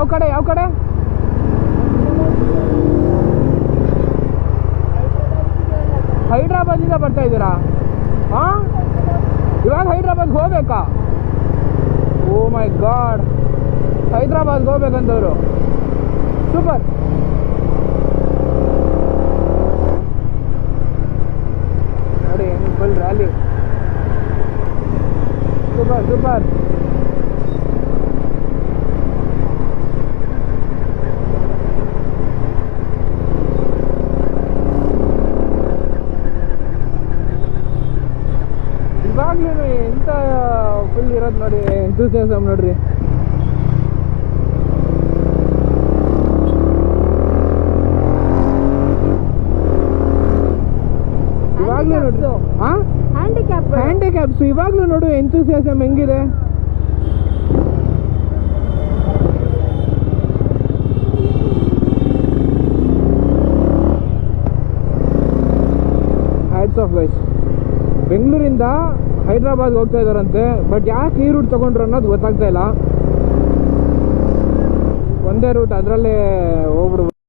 ಯಾವ ಕಡೆ ಹೈದ್ರಾಬಾದಿಂದ ಬರ್ತಾ ಇದ್ದೀರಾ? ಹಾಂ, ಇವಾಗ ಹೈದ್ರಾಬಾದ್ಗೆ ಹೋಗ್ಬೇಕಾ? ಓ ಮೈ ಗಾಡ್, ಹೈದ್ರಾಬಾದ್ಗೆ ಹೋಗ್ಬೇಕಂತವ್ರು. ಸೂಪರ್. ನೋಡಿ ಫುಲ್ ರ್ಯಾಲಿ. ಸೂಪರ್. ಇವಾಗ್ಲೂ ಎಂತ ಫುಲ್ ಇರೋದು ನೋಡಿ, ಎಂತೂಸಿಯಾಸಮ್ ನೋಡ್ರಿ. ಇವಾಗ್ಲೂ ನೋಡ್ರಿ, ಹ್ಯಾಂಡಿಕ್ಯಾಪ್ಸ್ ಇವಾಗ್ಲೂ ನೋಡು ಎಂತೂಸಿಯಾಸಮ್ ಹೆಂಗಿದೆ. Hats off guys. ಬೆಂಗಳೂರಿಂದ ಹೈದ್ರಾಬಾದ್ಗೆ ಹೋಗ್ತಾ ಇದ್ದಾರಂತೆ. ಬಟ್ ಯಾಕೆ ಈ ರೂಟ್ ತೊಗೊಂಡ್ರು ಅನ್ನೋದು ಗೊತ್ತಾಗ್ತಾ ಇಲ್ಲ. ಒಂದೇ ರೂಟ್, ಅದರಲ್ಲೇ ಹೋಗ್ಬಿಡ್ಬೋದು.